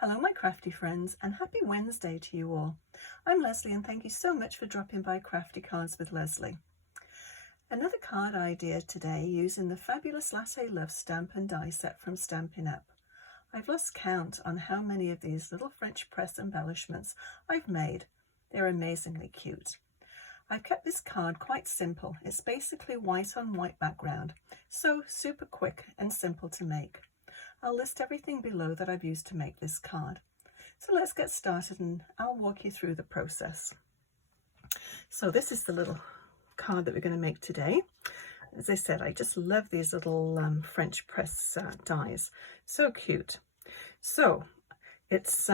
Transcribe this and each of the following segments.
Hello my crafty friends, and happy Wednesday to you all. I'm Lesley and thank you so much for dropping by Crafty Cards with Lesley. Another card idea today using the fabulous Latte Love stamp and die set from Stampin Up. I've lost count on how many of these little French press embellishments I've made. They're amazingly cute. I've kept this card quite simple. It's basically white on white background, so super quick and simple to make. I'll list everything below that I've used to make this card. So let's get started and I'll walk you through the process. So this is the little card that we're going to make today. As I said, I just love these little French press dies. So cute. So it's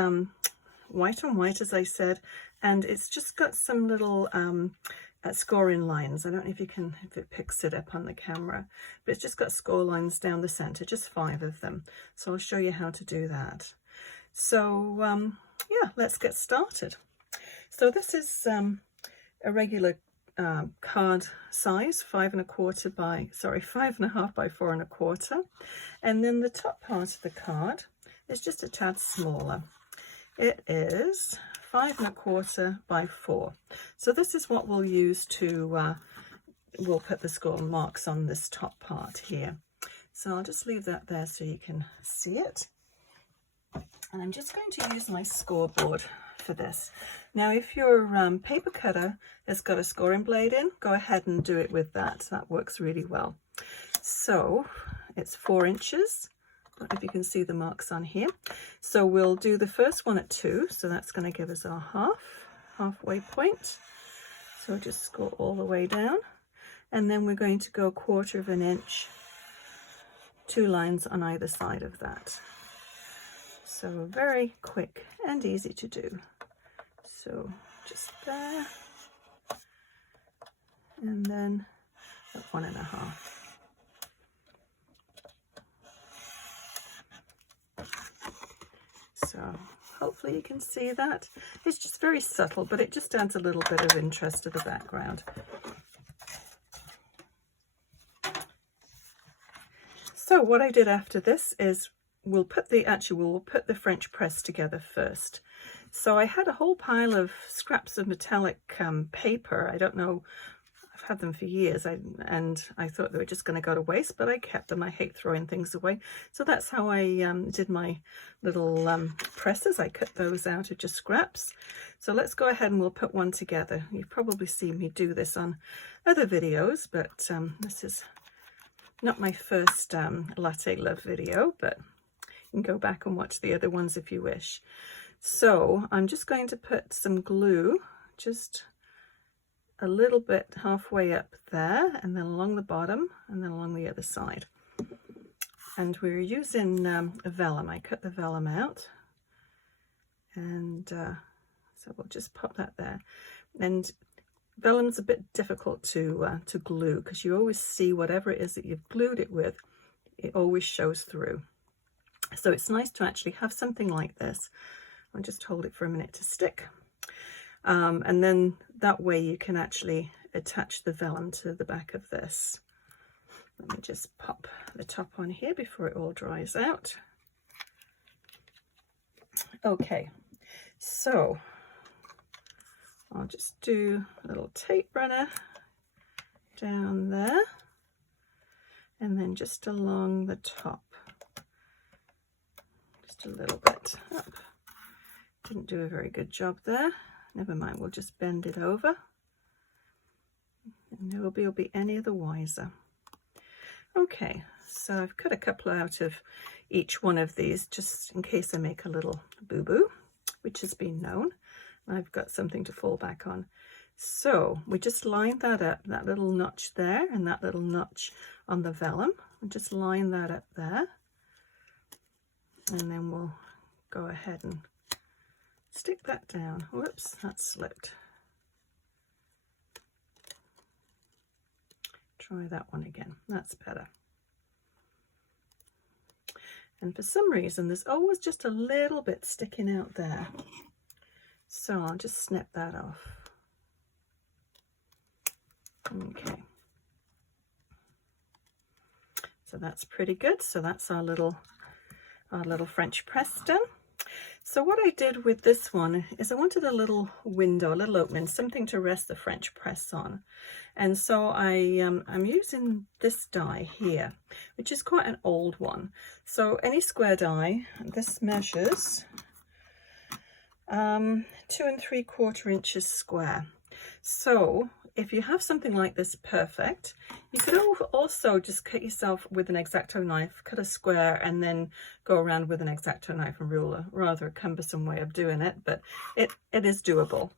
white on white, as I said, and it's just got some little scoring lines. I don't know if it picks it up on the camera, but it's just got score lines down the center, just 5 of them. So I'll show you how to do that. So yeah, let's get started. So this is a regular card size, 5.25 by 5.5 by 4.25, and then the top part of the card is just a tad smaller. It is 5.25 by 4. So this is what we'll use to, we'll put the score marks on this top part here. So I'll just leave that there so you can see it. And I'm just going to use my scoreboard for this. Now, if your paper cutter has got a scoring blade in, go ahead and do it with that. That works really well. So it's 4 inches. I don't know if you can see the marks on here. So we'll do the first one at 2, so that's going to give us our halfway point. So we'll just score all the way down, and then we're going to go 1/4 inch, 2 lines on either side of that. So very quick and easy to do. So just there, and then at 1.5. So hopefully you can see that. It's just very subtle, but it just adds a little bit of interest to the background. So what I did after this is we'll put the French press together first. So I had a whole pile of scraps of metallic paper. I don't know, I've had them for years, and I thought they were just going to go to waste, but I kept them. I hate throwing things away. So that's how I did my little presses. I cut those out of just scraps. So let's go ahead and we'll put one together. You've probably seen me do this on other videos, but this is not my first Latte Love video, but you can go back and watch the other ones if you wish. So I'm just going to put some glue, just a little bit halfway up there, and then along the bottom, and then along the other side. And we're using a vellum. I cut the vellum out, and so we'll just pop that there. And vellum's a bit difficult to glue, because you always see whatever it is that you've glued it with, it always shows through. So it's nice to actually have something like this. I'll just hold it for a minute to stick. And then that way you can actually attach the vellum to the back of this. Let me just pop the top on here before it all dries out. Okay, so I'll just do a little tape runner down there, and then just along the top, just a little bit up. Didn't do a very good job there. Never mind, we'll just bend it over, and nobody will be any the wiser. Okay, so I've cut a couple out of each one of these, just in case I make a little boo-boo, which has been known. I've got something to fall back on. So we just line that up, that little notch there, and that little notch on the vellum, and just line that up there. And then we'll go ahead and stick that down. Whoops, that slipped. Try that one again. That's better. And for some reason, there's always just a little bit sticking out there. So I'll just snip that off. Okay. So that's pretty good. So that's our little French press done. So what I did with this one is I wanted a little window, a little opening, something to rest the French press on. And so I'm using this die here, which is quite an old one. So any square die, this measures 2 3/4 inches square. So if you have something like this perfect, you could also just cut yourself with an X-Acto knife, cut a square, and then go around with an X-Acto knife and ruler. Rather a cumbersome way of doing it, but it is doable.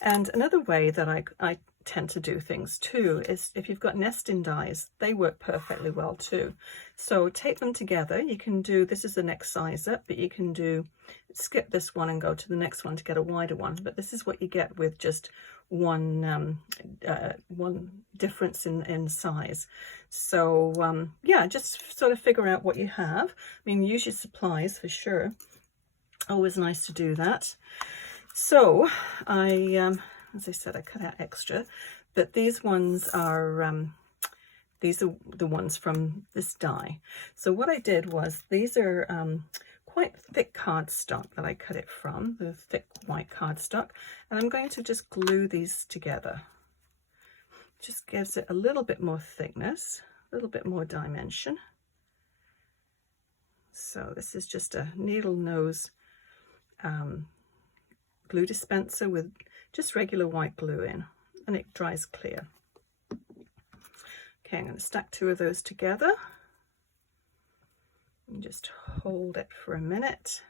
And another way that I tend to do things too is if you've got nesting dies, they work perfectly well too. So take them together. You can do, this is the next size up, but you can skip this one and go to the next one to get a wider one. But this is what you get with just one difference in size. So yeah, just sort of figure out what you have. I mean, use your supplies for sure. Always nice to do that. So as I said, I cut out extra, but these ones are these are the ones from this die. So what I did was, these are quite thick cardstock that I cut it from, the thick white cardstock, and I'm going to just glue these together. Just gives it a little bit more thickness, a little bit more dimension. So this is just a needle nose glue dispenser with just regular white glue in, and it dries clear. Okay, I'm going to stack 2 of those together and just hold it for a minute.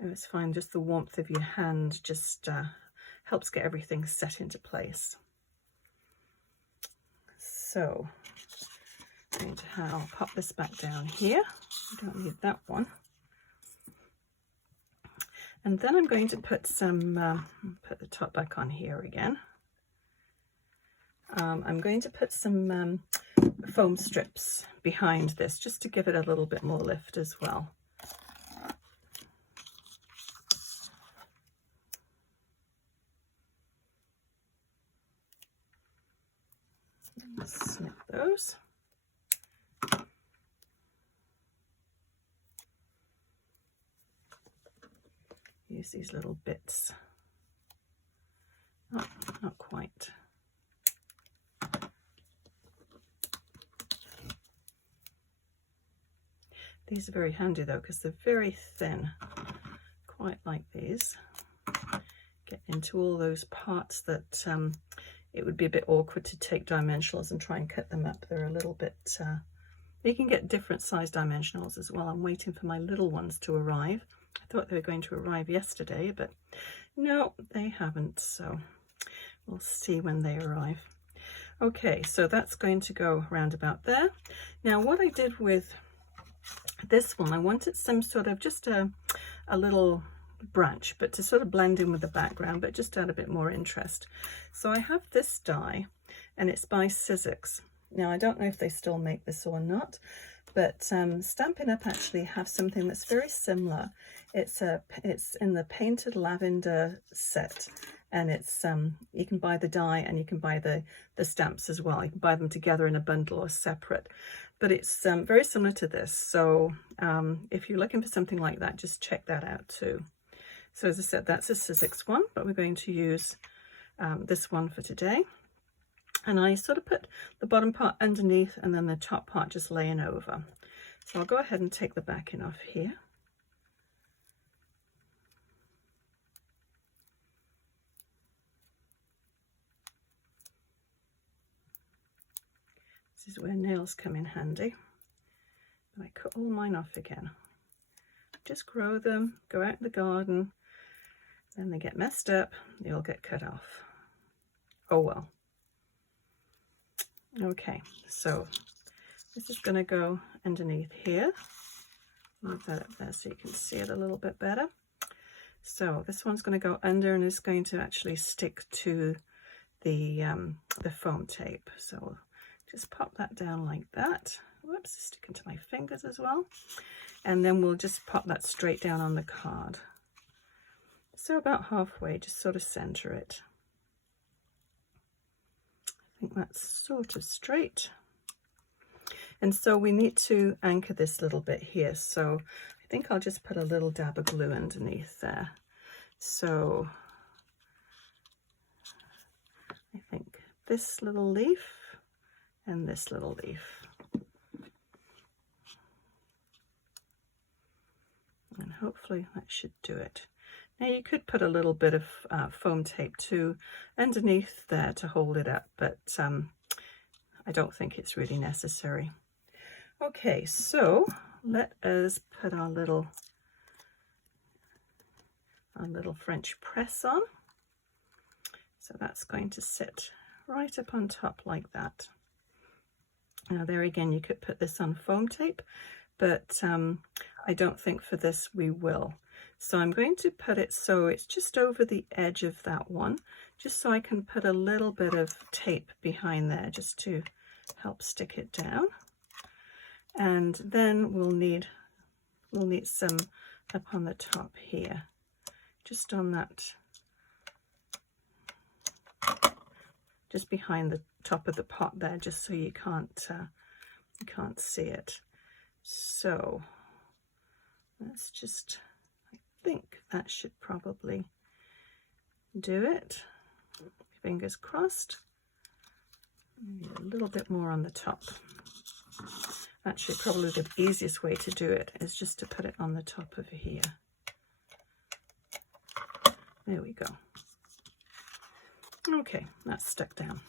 I always find just the warmth of your hand just helps get everything set into place. So I'll pop this back down here. I don't need that one. And then I'm going to put some, put the top back on here again. I'm going to put some foam strips behind this, just to give it a little bit more lift as well. Snip those. Use these little bits. Not quite. These are very handy though, because they're very thin. Quite like these. Get into all those parts that it would be a bit awkward to take dimensionals and try and cut them up. They're a little bit, you can get different size dimensionals as well. I'm waiting for my little ones to arrive. I thought they were going to arrive yesterday, but no, they haven't. So we'll see when they arrive. Okay, so that's going to go round about there. Now what I did with this one, I wanted some sort of just a little branch, but to sort of blend in with the background, but just add a bit more interest. So I have this die, and it's by Sizzix. Now I don't know if they still make this or not, but Stampin' Up actually have something that's very similar. It's in the Painted Lavender set, and it's you can buy the die and you can buy the stamps as well. You can buy them together in a bundle or separate, but it's very similar to this. So if you're looking for something like that, just check that out too. So as I said, that's a Sizzix one, but we're going to use this one for today. And I sort of put the bottom part underneath and then the top part just laying over. So I'll go ahead and take the backing off here. This is where nails come in handy. And I cut all mine off again. Just grow them, go out in the garden, then they get messed up, they all get cut off. Oh well. Okay, so this is going to go underneath here. Move that up there so you can see it a little bit better. So this one's going to go under and is going to actually stick to the foam tape. So just pop that down like that. Whoops, sticking to my fingers as well. And then we'll just pop that straight down on the card. So about halfway, just sort of center it. I think that's sort of straight. And so we need to anchor this little bit here. So I think I'll just put a little dab of glue underneath there. So I think this little leaf and this little leaf. And hopefully that should do it. Now you could put a little bit of foam tape too underneath there to hold it up, but I don't think it's really necessary. Okay, so let us put our little French press on. So that's going to sit right up on top like that. Now there again, you could put this on foam tape, but I don't think for this we will. So I'm going to put it so it's just over the edge of that one, just so I can put a little bit of tape behind there just to help stick it down. And then we'll need some up on the top here, just on that, just behind the top of the pot there, just so you can't see it. So let's just, I think that should probably do it. Fingers crossed. Maybe a little bit more on the top. Actually, probably the easiest way to do it is just to put it on the top over here. There we go. Okay, that's stuck down.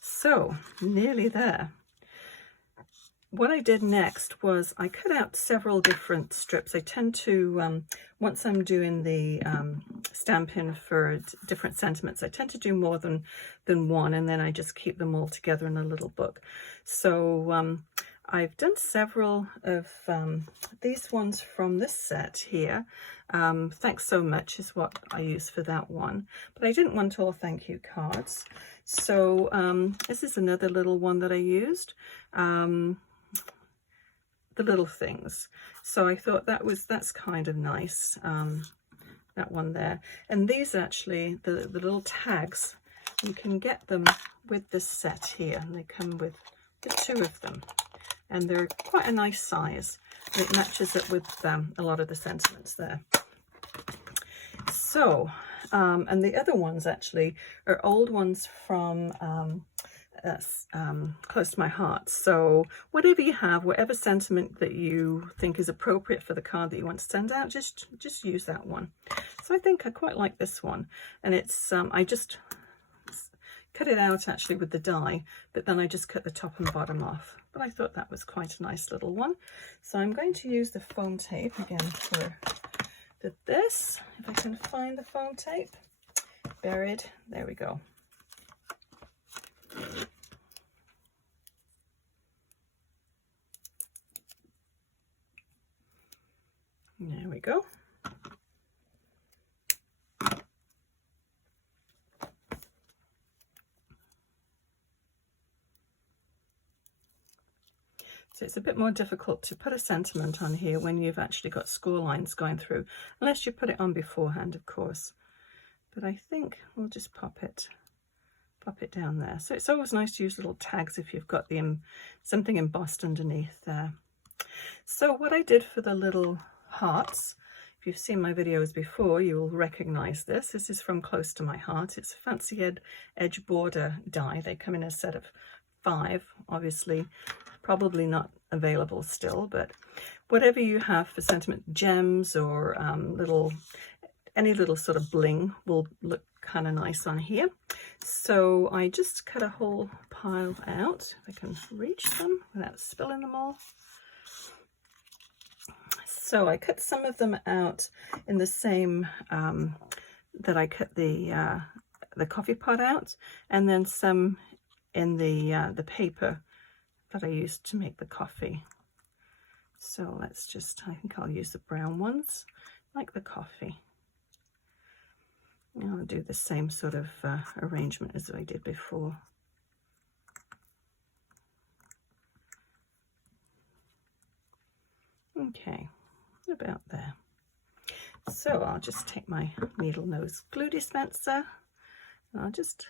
So, nearly there. What I did next was I cut out several different strips. I tend to, once I'm doing the Stampin' for different sentiments, I tend to do more than one, and then I just keep them all together in a little book. So I've done several of these ones from this set here. Thanks so much is what I use for that one. But I didn't want all thank you cards. So this is another little one that I used. The little things. So I thought that's kind of nice, that one there. And these actually, the little tags, you can get them with this set here, and they come with the two of them. And they're quite a nice size. And it matches up with a lot of the sentiments there. So, and the other ones actually are old ones from close to my heart. So whatever you have, whatever sentiment that you think is appropriate for the card that you want to send out, just use that one. So I think I quite like this one, and it's I just cut it out actually with the die, but then I just cut the top and bottom off. But I thought that was quite a nice little one. So I'm going to use the foam tape again for this, if I can find the foam tape. Buried, there we go. There we go. So it's a bit more difficult to put a sentiment on here when you've actually got score lines going through, unless you put it on beforehand, of course. But I think we'll just pop it down there. So it's always nice to use little tags if you've got something embossed underneath there. So what I did for the little hearts, if you've seen my videos before, you will recognize this. This is from Close to My Heart. It's a fancy edge border die. They come in a set of 5, obviously probably not available still, but whatever you have for sentiment gems or any little sort of bling will look kind of nice on here. So I just cut a whole pile out, if I can reach them without spilling them all. So I cut some of them out in the same that I cut the coffee pot out, and then some in the paper that I used to make the coffee. So let's just, I think I'll use the brown ones, like the coffee. And I'll do the same sort of arrangement as I did before. Okay, about there. So I'll just take my needle nose glue dispenser, and I'll just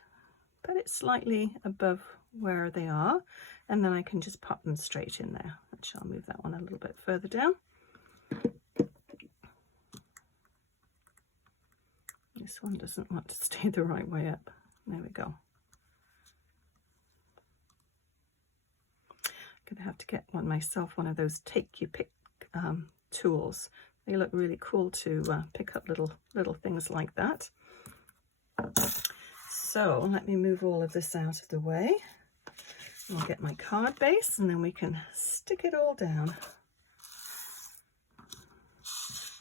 put it slightly above where they are, and then I can just pop them straight in there. Actually, I'll move that one a little bit further down. This one doesn't want to stay the right way up. There we go. I'm gonna have to get one of those take you pick tools. They look really cool to pick up little things like that. So let me move all of this out of the way. I'll get my card base and then we can stick it all down.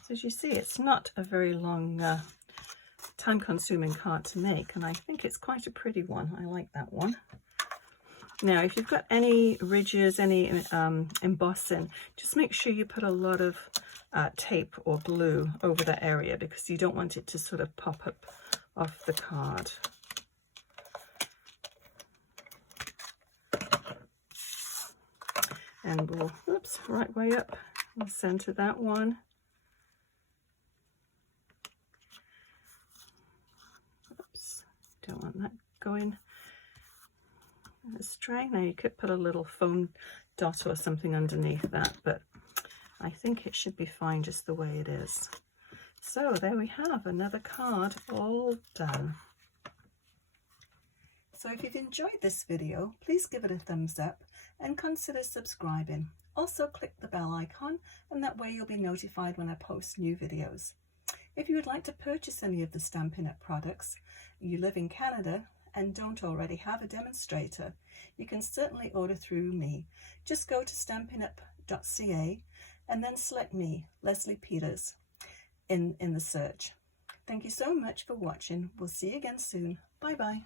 So as you see, it's not a very long, time-consuming card to make, and I think it's quite a pretty one. I like that one. Now, if you've got any ridges, any embossing, just make sure you put a lot of tape or glue over that area, because you don't want it to sort of pop up off the card. And we'll, oops, right way up, we'll center that one. Oops, don't want that going astray. Now you could put a little foam dot or something underneath that, but I think it should be fine just the way it is. So there we have another card all done. So if you've enjoyed this video, please give it a thumbs up and consider subscribing. Also click the bell icon, and that way you'll be notified when I post new videos. If you would like to purchase any of the Stampin' Up products, you live in Canada and don't already have a demonstrator, you can certainly order through me. Just go to stampinup.ca and then select me, Lesley Peters, in the search. Thank you so much for watching. We'll see you again soon. Bye bye.